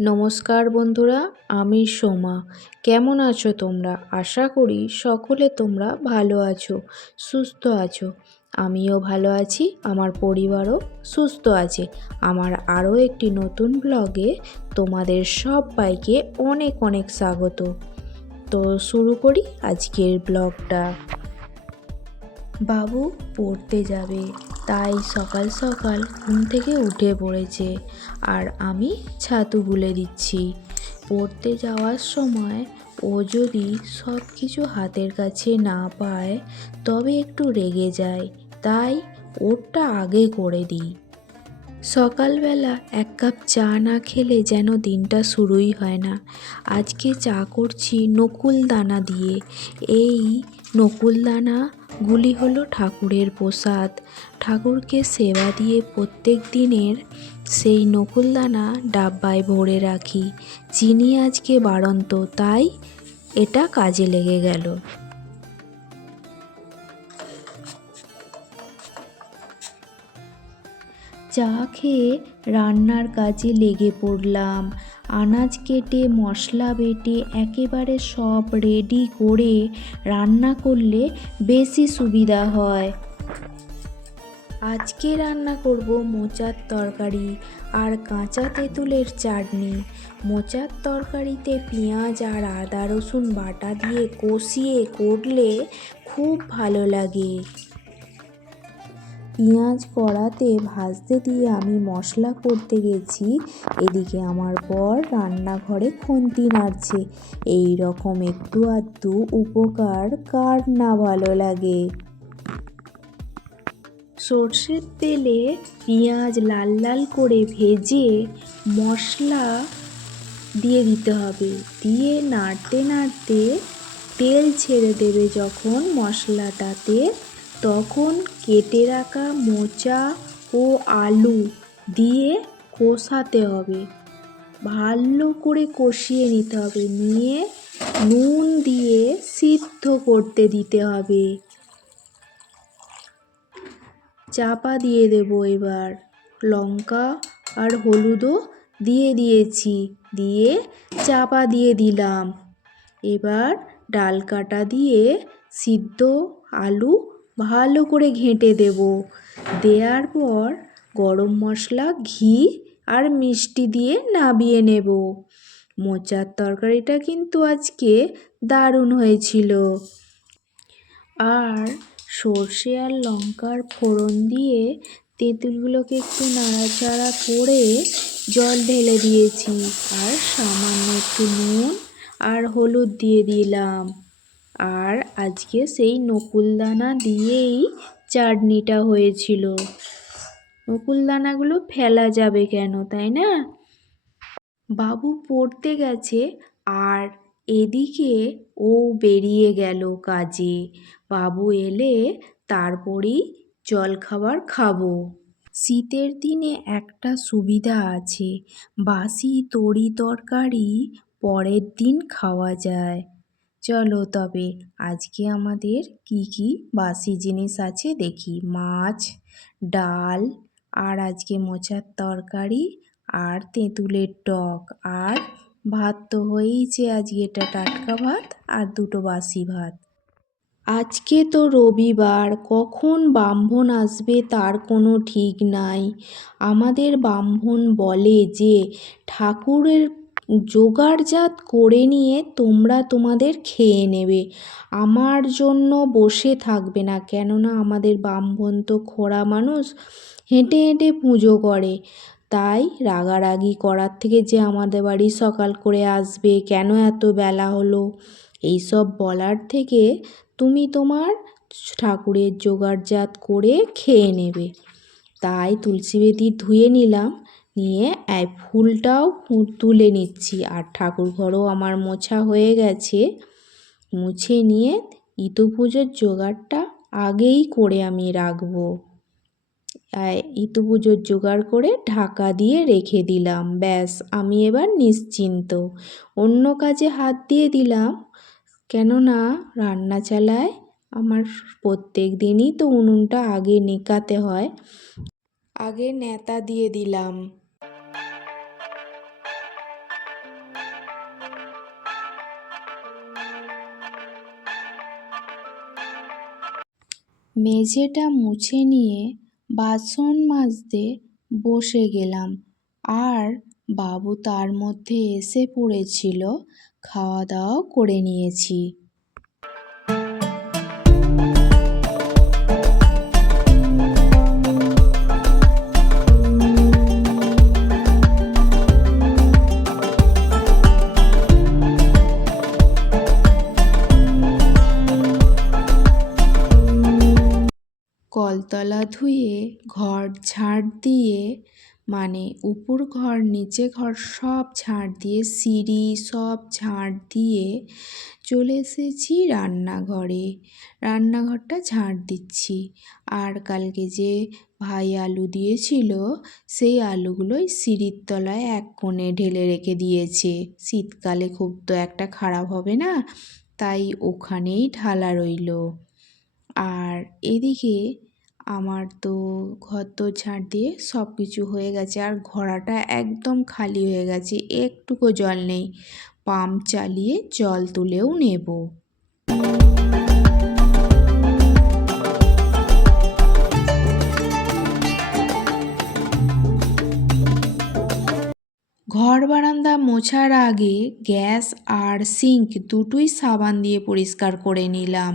নমস্কার বন্ধুরা, আমি সোমা। কেমন আছো তোমরা? আশা করি সকলে তোমরা ভালো আছো, সুস্থ আছো। আমিও ভালো আছি, আমার পরিবারও সুস্থ আছে। আমার আরও একটি নতুন ব্লগে তোমাদের সবাইকে অনেক অনেক স্বাগত। তো শুরু করি আজকের ব্লগটা। বাবু পড়তে যাবে। তাই সকাল সকাল ঘুম থেকে উঠে পড়েছে আর আমি ছাতু গুলে দিচ্ছি। পড়তে যাওয়ার সময় ও যদি সব কিছু হাতের কাছে না পায়, তবে একটু রেগে যায়। তাই ওরটা আগে করে দিই। সকালবেলা এক কাপ চা না খেলে যেন দিনটা শুরুই হয় না। আজকে চা করছি নকুল দানা দিয়ে। এই নকুল দানাগুলি হলো ঠাকুরের প্রসাদ। ঠাকুরকে সেবা দিয়ে প্রত্যেক দিনের সেই নকুল দানা ডাব্বায় ভরে রাখি। চিনি আজকে বাড়ন্ত, তাই এটা কাজে লেগে গেল। চা খেয়ে রান্নার কাজে লেগে পড়লাম। আনাজ কেটে, মশলা বেটে, একেবারে সব রেডি করে রান্না করলে বেশি সুবিধা হয়। আজকে রান্না করব মোচার তরকারি আর কাঁচা তেঁতুলের চাটনি। মোচার তরকারিতে পেঁয়াজ আর আদা রসুন বাটা দিয়ে কষিয়ে করলে খুব ভালো লাগে। পেঁয়াজ কড়াতে ভাজতে দিয়ে আমি মশলা করতে গেছি। এদিকে আমার বর রান্নাঘরে খুন্তি নাড়ছে। এই রকম একটু আধটু উপকার কার না ভালো লাগে। সর্ষের তেলে পেঁয়াজ লাল লাল করে ভেজে মশলা দিয়ে দিতে হবে। দিয়ে নাড়তে নাড়তে তেল ছেড়ে দেবে যখন মশলাটাতে তখন কেটে রাখা মোচা ও আলু দিয়ে কষাতে হবে। ভালো করে কষিয়ে নিতে হবে। নিয়ে নুন দিয়ে সিদ্ধ করতে দিতে হবে। চাপা দিয়ে দেব এবার। লঙ্কা আর হলুদও দিয়ে দিয়েছি। দিয়ে চাপা দিয়ে দিলাম। এবার ডাল কাটা দিয়ে সিদ্ধ আলু ভালো করে ঘেঁটে দেব। দেওয়ার পর গরম মশলা, ঘি আর মিষ্টি দিয়ে নাবিয়ে নেব। মোচার তরকারিটা কিন্তু আজকে দারুণ হয়েছিল। আর সর্ষে আর লঙ্কার ফোড়ন দিয়ে তেঁতুলগুলোকে একটু নাড়াচাড়া করে জল ঢেলে দিয়েছি। আর সামান্য একটু নুন আর হলুদ দিয়ে দিলাম। আর আজকে সেই নকুলদানা দিয়েই চাটনিটা হয়েছিল। নকুলদানাগুলো ফেলা যাবে কেন, তাই না? বাবু পড়তে গেছে আর এদিকে ও বেরিয়ে গেল কাজে। বাবু এলে তারপরেই জলখাবার খাব। শীতের দিনে একটা সুবিধা আছে, বাসি তরি তরকারি পরের দিন খাওয়া যায়। চলো তবে আজকে আমাদের কি কি বাসি জিনিস আছে দেখি। মাছ, ডাল, আর আজকে মোচার তরকারি, আর তেঁতুলের টক, আর ভাত তো হয়েইছে আজকে এটা টাটকা ভাত আর দুটো বাসি ভাত। আজকে তো রবিবার, কখন ব্রাহ্মণ আসবে তার কোনো ঠিক নাই। আমাদের ব্রাহ্মণ বলে যে ঠাকুরের জোগাড়জাত করে নিয়ে তোমরা তোমাদের খেয়ে নেবে। আমার জন্য বসে থাকবে না, কেননা আমাদের ব্রাহ্মণ তো খোড়া মানুষ হেঁটে হেঁটে পুজো করে। তাই রাগারাগি করার থেকে যে আমাদের বাড়ি সকাল করে আসবে, কেন এত বেলা হলো? এইসব বলার থেকে তুমি তোমার ঠাকুরের জোগাড়জাত করে খেয়ে নেবে। তাই তুলসী বেদি ধুয়ে নিলাম। নিয়ে ফুলটাও তুলে নিচ্ছি। আর ঠাকুর ঘরও আমার মোছা হয়ে গেছে। মুছে নিয়ে ইতু পুজোর জোগাড়টা আগেই করে আমি রাখব। ইতু পুজোর জোগাড় করে ঢাকা দিয়ে রেখে দিলাম। ব্যাস, আমি এবার নিশ্চিন্ত। অন্য কাজে হাত দিয়ে দিলাম। কেননা রান্না চালায় আমার প্রত্যেক দিনই তো উনুনটা আগে নেকাতে হয়। আগে নেতা দিয়ে দিলাম। মেঝেটা মুছে নিয়ে বাসন মাজতে বসে গেলাম। আর বাবু তার মধ্যে এসে পড়েছিল খাওয়া দাওয়াও করে নিয়েছি। কলতলা ধুয়ে ঘর ঝাড় দিয়ে মানে উপর ঘর, নিচে ঘর সব ঝাড় দিয়ে, সিঁড়ি সব ঝাড় দিয়ে চলে এসেছি রান্নাঘরে। রান্নাঘরটা ঝাড় দিচ্ছি। আর কালকে যে ভাই আলু দিয়েছিল, সেই আলুগুলোই সিঁড়ির তলায় এক কোণে ঢেলে রেখে দিয়েছে। শীতকালে খুব তো একটা খারাপ হবে না, তাই ওখানেই ঢালা রইল। আর এদিকে আমার তো ঘর তো ঝাড় দিয়ে সব কিছু হয়ে গেছে আর ঘোড়াটা একদম খালি হয়ে গেছে, একটুকু জল নেই। পাম্প চালিয়ে জল তুলেও নেব। ঘর বারান্দা মোছার আগে গ্যাস আর সিঙ্ক দুটোই সাবান দিয়ে পরিষ্কার করে নিলাম।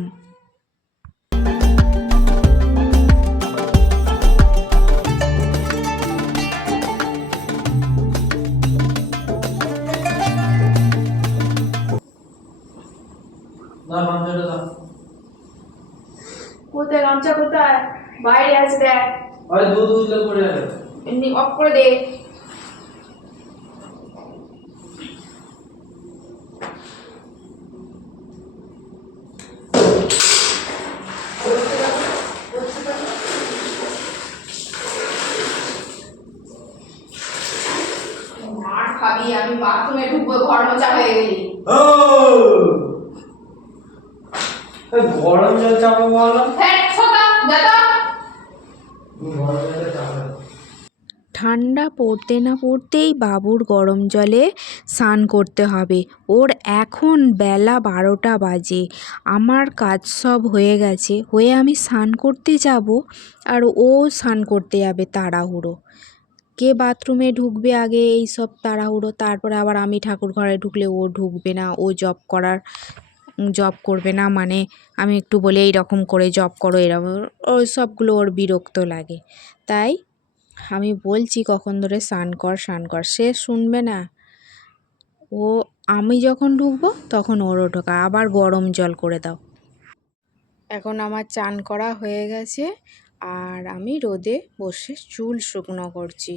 গামছা কোথায়? বাইরে আছে দেখ। আরে দুধ উজলে করে যাবে এমনি অফ করে দে। খাবি আমি বাথরুমে ঢুকবো ঘর মোচা হয়ে গেলি। গরম জল চাপা বলো হ্যাঁ ঠান্ডা পড়তে না পড়তেই বাবুর গরম জলে স্নান করতে হবে। ওর এখন বেলা বারোটা বাজে। আমার কাজ সব হয়ে গেছে। হয়ে আমি স্নান করতে যাব আর ও স্নান করতে যাবে তাড়াহুড়ো। কে বাথরুমে ঢুকবে আগে এই সব তাড়াহুড়ো? তারপরে আবার আমি ঠাকুর ঘরে ঢুকলে ও ঢুকবে না। ও জব করার জব করবে না মানে আমি একটু বলে এইরকম করে জব করো, এরকম ওই সবগুলো ওর বিরক্ত লাগে। তাই আমি বলছি, কখন ধরে স্নান কর স্নান কর। সে শুনবে না। ও, আমি যখন ঢুকবো তখন ওরও ঢোকা আবার গরম জল করে দাও। এখন আমার চান করা হয়ে গেছে আর আমি রোদে বসে চুল শুকনো করছি।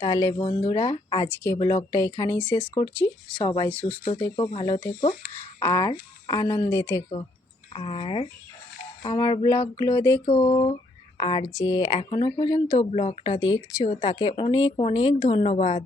তাহলে বন্ধুরা, আজকে ব্লগটা এখানেই শেষ করছি। সবাই সুস্থ থেকো, ভালো থেকো আর আনন্দে থেকো। আর আমার ব্লগগুলো দেখো। আর যে এখনও পর্যন্ত ব্লগটা দেখছ, তাকে অনেক অনেক ধন্যবাদ।